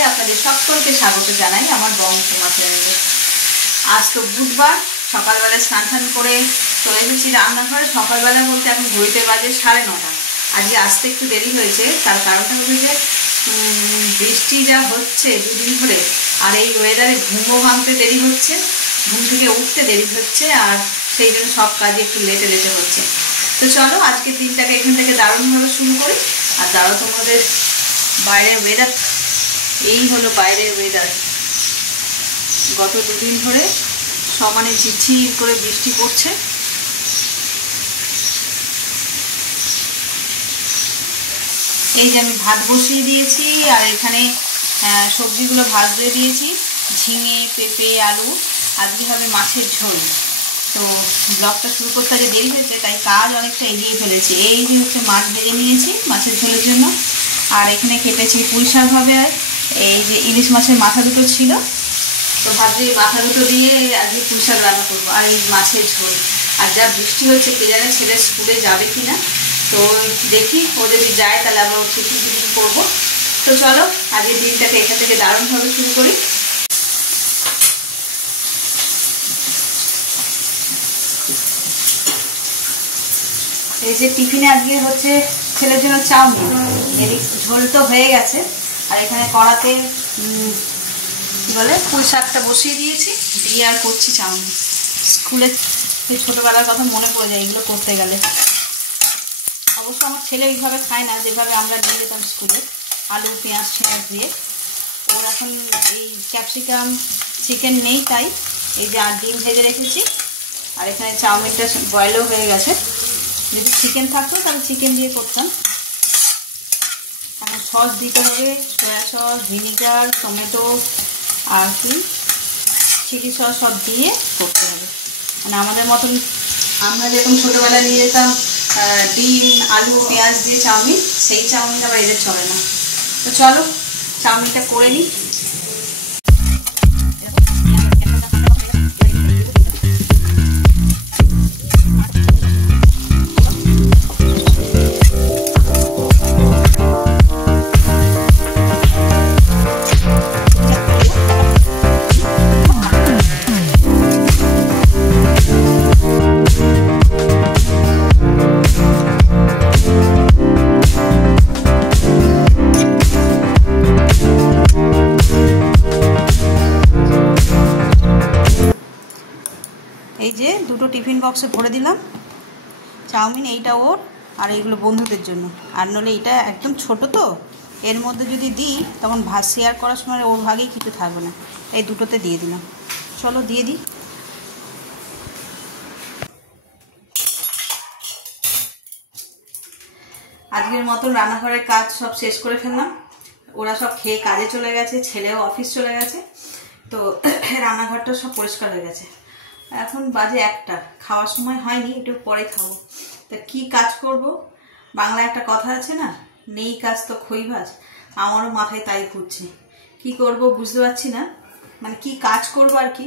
রান্নাঘরে আপনাদের সকলকে স্বাগত জানাই আমার বংশমা চ্যানেলে। আজ তো বুধবার, সকালবেলায় স্নান করে চলে এসেছি রান্নাঘরে। সকালবেলা বলতে এখন ঘড়িতে বাজে 9:30। আজকে আসতে একটু দেরি হয়েছে, তার কারণটা হচ্ছে যে বৃষ্টি যা হচ্ছে দুদিন ধরে, আর এই ওয়েদারে ঘুমও ভাঙতে দেরি হচ্ছে, ঘুম থেকে উঠতে দেরি হচ্ছে, আর সেই জন্য সব কাজে একটু লেটে হচ্ছে। তো চলো আজকের দিনটাকে এখান থেকে দারুণভাবে শুরু করি। আর দাঁড়াও, তোমাদের বাইরের ওয়েদার, এই হলো বাইরের ওয়েদার। গত দুদিন ধরে সমানে ঝিরঝির করে বৃষ্টি পড়ছে। এই যে আমি ভাত বসিয়ে দিয়েছি, আর এখানে সবজিগুলো ভাজতে দিয়েছি, ঝিঙে, পেঁপে, আলু। আজকে হবে মাছের ঝোল। তো ব্লগটা শুরু করতে আগে দেরি হয়েছে, তাই কাজ অনেকটা এগিয়ে ফেলেছি। এই যে হচ্ছে মাছ ভেজে নিয়েছি মাছের ঝোলের জন্য, আর এখানে কেটেছি পুঁই শাক হবে। আর এই যে ইলিশ মাছের মাথা দুটো ছিল, তো ভাবছি মাথা দুটো দিয়ে আজকে পুঁই শাক রান্না করবো, আর এই মাছের ঝোল। আর যা বৃষ্টি হচ্ছে, কে জানে ছেলে স্কুলে যাবে কি না। তো দেখি, ও যদি যায় তাহলে আবার টিফিন করবো। তো চলো আজকের দিনটাকে এখান থেকে দারুণভাবে শুরু করি। এই যে টিফিনে আজকে হচ্ছে ছেলের জন্য চাউমিন। এদিক ঝোল তো হয়ে গেছে, আর এখানে কড়াতে বলে পুঁই শাকটা বসিয়ে দিয়েছি, দিয়ে আর করছি চাউমিন। স্কুলে ছোটোবেলার কথা মনে পড়ে যায় এগুলো করতে গেলে। অবশ্য আমার ছেলে এইভাবে খায় না, যেভাবে আমরা নিয়ে যেতাম স্কুলে, আলু পেঁয়াজ দিয়ে। ওর এখন এই ক্যাপসিকাম চিকেন নেই, তাই এই যে আর ডিম ভেজে রেখেছি, আর এখানে চাউমিনটা বয়েলও হয়ে গেছে। যদি চিকেন থাকতো তাহলে চিকেন দিয়ে করতাম। এখন সস দিতে হবে, সয়া সস, ভিনিগার, টমেটো, আর কি চিলি সস সব দিয়ে করতে হবে। মানে আমাদের মতন আমরা যেরকম ছোটোবেলায় নিয়ে যেতাম ডিম, আলু, পেঁয়াজ দিয়ে চাউমিন, সেই চাউমিন আবার এদের চলে না। তো চলো চাউমিনটা করে নিই। এই যে দুটো টিফিন বক্সে ভরে দিলাম চাউমিন। এইটা ওর, আর এইগুলো বন্ধুদের জন্য। আর নইলে এটা একদম ছোট, তো এর মধ্যে যদি দিই তখন ভাত শেয়ার করার সময় ওর ভাগেই কিছু থাকবে না। এই দুটোতে দিয়ে দিলাম। চলো দিয়ে দিই। আজকের মতন রান্নাঘরের কাজ সব শেষ করে ফেললাম। ওরা সব খেয়ে কাজে চলে গেছে, ছেলেও অফিস চলে গেছে। তো রান্নাঘরটা সব পরিষ্কার হয়ে গেছে। এখন বাজে 1টা, খাওয়ার সময় হয়নি, একটু পরে খাবো। তা কি কাজ করব? বাংলায় একটা কথা আছে না, নেই কাজ তো খই ভাজ। আমারও মাথায় তাই ঘুরছে, কি করব বুঝতে পারছি না। মানে কি কাজ করবো, আর কি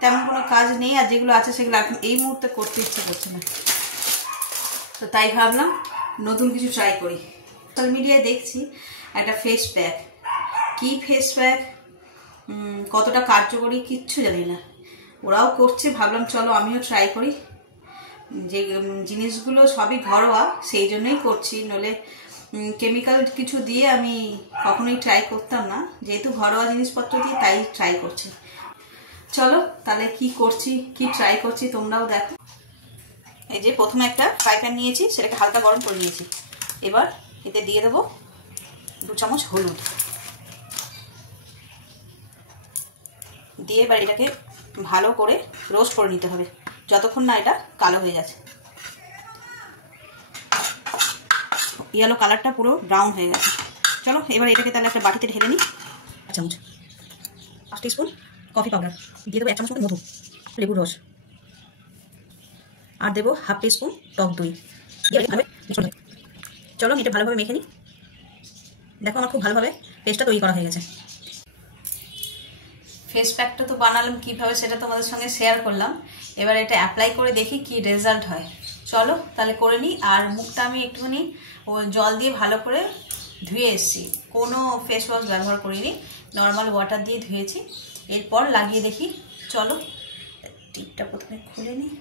তেমন কোনো কাজ নেই। আর যেগুলো আছে সেগুলো এখন এই মুহূর্তে করতে ইচ্ছে করছে না। তো তাই ভাবলাম নতুন কিছু ট্রাই করি। সোশ্যাল মিডিয়ায় দেখছি একটা ফেস প্যাক। কি ফেস প্যাক, কতটা কার্যকরী কিচ্ছু জানি না। ওরাও করছে, ভাবলাম চলো আমিও ট্রাই করি। যে জিনিসগুলো সবই ঘরোয়া, সেই জন্যই করছি, নইলে কেমিক্যাল কিছু দিয়ে আমি কখনোই ট্রাই করতাম না। যেহেতু ঘরোয়া জিনিসপত্র দিয়ে, তাই ট্রাই করছি। চলো তাহলে কি করছি, কি ট্রাই করছি তোমরাও দেখো। এই যে প্রথমে একটা ফ্রাই প্যান নিয়েছি, সেটাকে হালকা গরম করে নিয়েছি। এবার এতে দিয়ে দেবো 2 চামচ হলুদ দিয়ে, এবার এটাকে ভালো করে রোস্ট করে নিতে হবে যতক্ষণ না এটা কালো হয়ে যাচ্ছে। ইয়েলো কালারটা পুরো ব্রাউন হয়ে গেছে। চলো এবার এটাকে তাহলে একটা বাটিতে ঢেলে নিই। 1 চামচ 5 টিস্পুন কফি পাউডার দিয়ে দেবো, 1 চামচ মধু, লেবুর রস, আর দেবো 1/2 টিস্পুন টক দই। চলো এটা ভালোভাবে মেখে নিই। দেখো আমার খুব ভালোভাবে পেস্টটা তৈরি করা হয়ে গেছে। ফেস প্যাকটা তো বানালাম কিভাবে সেটা তোমাদের সঙ্গে শেয়ার করলাম। এবার এটা অ্যাপ্লাই করে দেখি কি রেজাল্ট হয়। চলো তাহলে করে নিই। আর মুখটা আমি একটুখানি জল দিয়ে ভালো করে ধুয়ে এসেছি, কোনো ফেস ওয়াশ ব্যবহার করিনি। নর্মাল ওয়াটার দিয়ে ধুয়েছি। এরপর লাগিয়ে দেখি, চলো টিপটা প্রথমে খুলে নিই।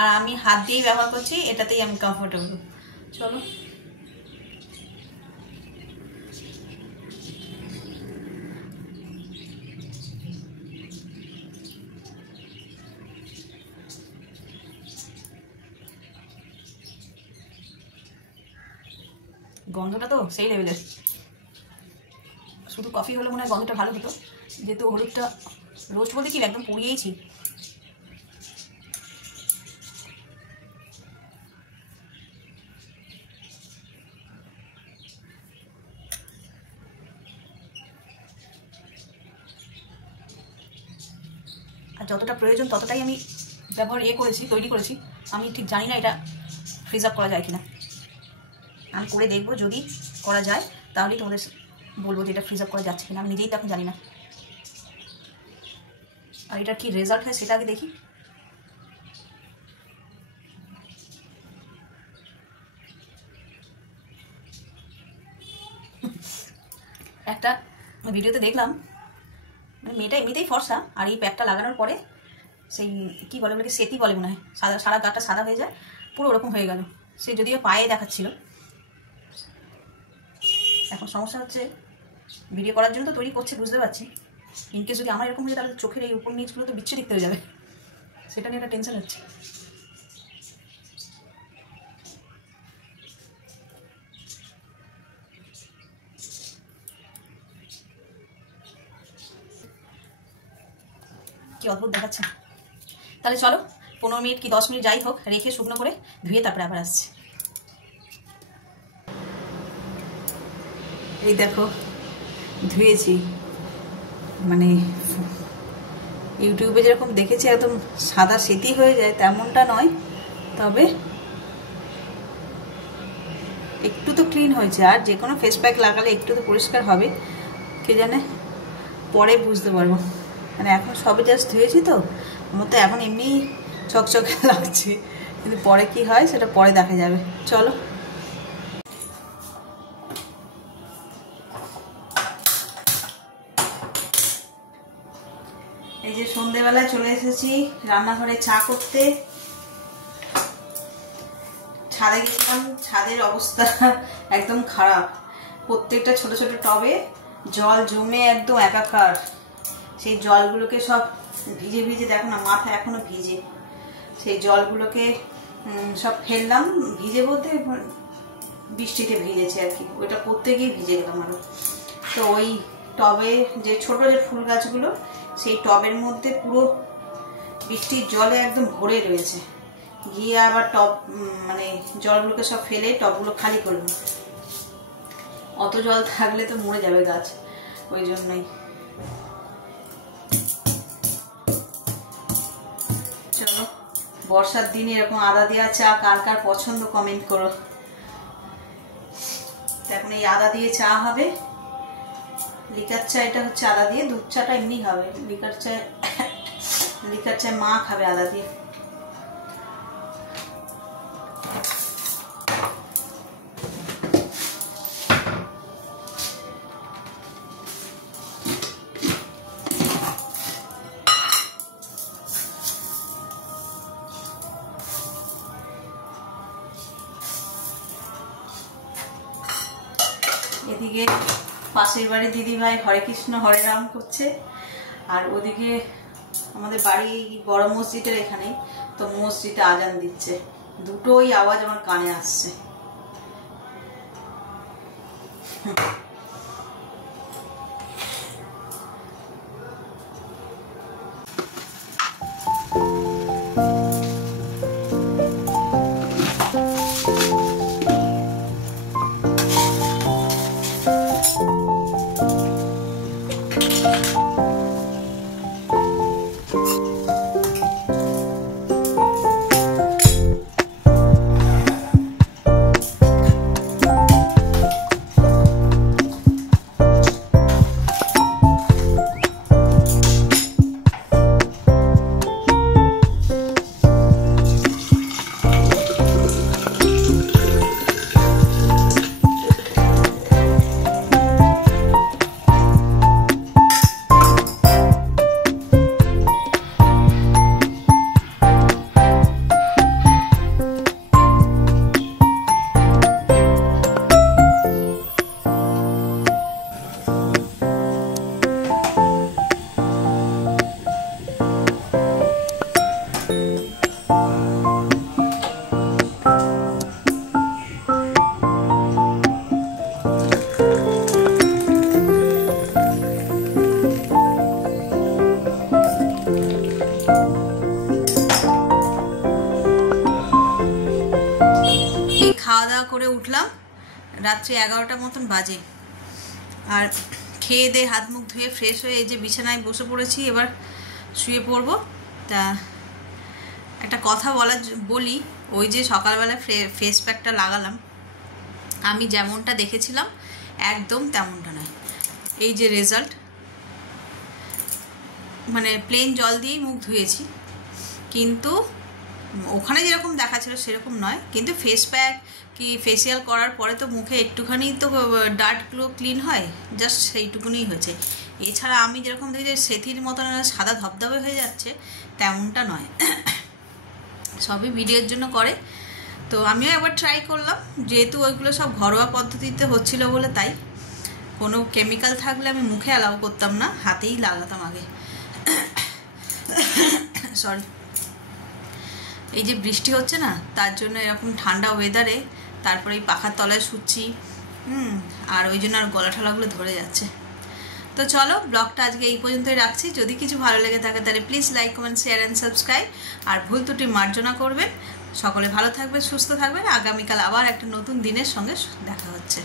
আর আমি হাত দিয়েই ব্যবহার করছি, এটাতেই আমি কমফোর্টেবল। চলো গন্ধটা তো সেই লেভেলের, শুধু কফি হলে মনে হয় গন্ধটা ভালো হতো, যেহেতু হলুদটা রোস্ট বলতে কি একদম পুড়িয়েইছি। আর যতটা প্রয়োজন ততটাই আমি তৈরি করেছি। আমি ঠিক জানি না এটা ফ্রিজ আপ করা যায় কিনা, আমি করে দেখবো, যদি করা যায় তাহলেই তোমাদের বলবো যে এটা ফ্রিজ আপ করা যাচ্ছে কিনা। আমি নিজেই তো এখন জানি না। আর এটার কি রেজাল্ট হয় সেটা আগে দেখি। একটা ভিডিওতে দেখলাম, মানে মেয়েটা এমনিতেই ফর্সা, আর এই প্যাকটা লাগানোর পরে সেই কী বলে ওটাকে, সেতি বলে মনে হয়, সারা গাটা সাদা হয়ে যায়, পুরো ওরকম হয়ে গেল। সে যদিও পায়ে দেখাচ্ছিল। এখন সমস্যা হচ্ছে, ভিডিও করার জন্য তো তৈরি করছে বুঝতে পারছি, ইনকেস যদি আমার এরকম হয়ে তাহলে চোখের এই উপর নিচগুলো তো বিচ্ছিরি দেখতে হয়ে যাবে, সেটা নিয়ে একটা টেনশন হচ্ছে। কি অদ্ভুত দেখাচ্ছে। তাহলে চলো 15 মিনিট কি 10 মিনিট যাই হোক রেখে শুকনো করে ধুয়ে তারপরে আবার আসছি। এই দেখো ধুয়েছি, মানে ইউটিউবে যেরকম দেখেছি একদম সাদা সেতি হয়ে যায় তেমনটা নয়, তবে একটু তো ক্লিন হয়েছে। আর যে কোনো ফেস প্যাক লাগালে একটু তো পরিষ্কার হবে, কে জানে, পরে বুঝতে পারবো। মানে এখন সবে জাস্ট ধুয়েছি তো, আমার তো এখন এমনি চকচকে লাগছে, কিন্তু পরে কি হয় সেটা পরে দেখা যাবে। চলো এই যে সন্ধেবেলায় চলে এসেছি রান্নাঘরে চা করতে। ছাদে গেছিলাম, ছাদের অবস্থা একদম খারাপ। প্রত্যেকটা ছোট ছোট টবে জল জমে একদম একাকার। সেই জলগুলোকে সব ভিজে ভিজে, দেখো না মাথা এখনো ভিজে, সেই জলগুলোকে সব ফেললাম। ভিজে বলতে বৃষ্টিতে ভিজেছে আর কি, ওইটা করতে গিয়ে ভিজে গেলাম আরো। তো ওই টবে যে ছোট যে ফুল গাছগুলো, সেই টবের মধ্যে পুরো বৃষ্টির জলে একদম ভরে রয়েছে। গিয়ে আবার টব মানে জলগুলোকে সব ফেলে টবগুলো খালি করলাম। অত জল থাকলে তো মরে যাবে গাছ, ওই জন্যই। চলো, বর্ষার দিনে এরকম আদা দেওয়া চা কার কার পছন্দ কমেন্ট করো। এখন এই আদা দিয়ে চা হবে। লিকার চা এটা হচ্ছে আদা দিয়ে, দুধ চাটা এমনি হবে। লিকার চায় মা খাবে আদা দিয়ে। এদিকে পাশের বাড়ি দিদি ভাই হরে কৃষ্ণ হরে রাম করছে, আর ওদিকে আমাদের বাড়ি বড় মসজিদের এখানে, তো মসজিদে আজান দিচ্ছে। দুটোই আওয়াজ আমার কানে আসছে। রাত্রি 11টার মতন বাজে। আর খেয়ে দিয়ে হাত মুখ ধুয়ে ফ্রেশ হয়ে এই যে বিছানায় বসে পড়েছি, এবার শুয়ে পড়বো। তা একটা কথা বলি, ওই যে সকালবেলা ফেস প্যাকটা লাগালাম, আমি যেমনটা দেখেছিলাম একদম তেমনটা নয়। এই যে রেজাল্ট, মানে প্লেন জল দিয়েই মুখ ধুয়েছি, কিন্তু ওখানে যেরকম দেখাচ্ছিল সেরকম নয়। কিন্তু ফেস প্যাক কি ফেসিয়াল করার পরে তো মুখে একটুখানি তো ডার্টগুলো ক্লিন হয়, জাস্ট সেইটুকুনি হয়েছে। এছাড়া আমি যেরকম দেখি যে সেথির মতন সাদা ধবধবে হয়ে যাচ্ছে, তেমনটা নয়। সবই ভিডিওর জন্য করে। তো আমিও একবার ট্রাই করলাম, যেহেতু ওইগুলো সব ঘরোয়া পদ্ধতিতে হচ্ছিল বলে, তাই কোনো কেমিক্যাল থাকলে আমি মুখে অ্যালাউ করতাম না, হাতেই লাগাতাম আগে। সরি, এই যে বৃষ্টি হচ্ছে না, তার জন্য এরকম ঠান্ডা ওয়েদারে তারপরে এই পাখার তলায় শুচ্ছি, আর ওই জন্য আর গলা ঠলাগুলো ধরে যাচ্ছে। তো চলো, ব্লগটা আজকে এই পর্যন্তই রাখছি। যদি কিছু ভালো লেগে থাকে তাহলে please like, comment, share and subscribe. আর ভুল ত্রুটি মার্জনা করবেন। সকলে ভালো থাকবেন, সুস্থ থাকবেন। আগামীকাল আবার একটা নতুন দিনের সঙ্গে দেখা হচ্ছে।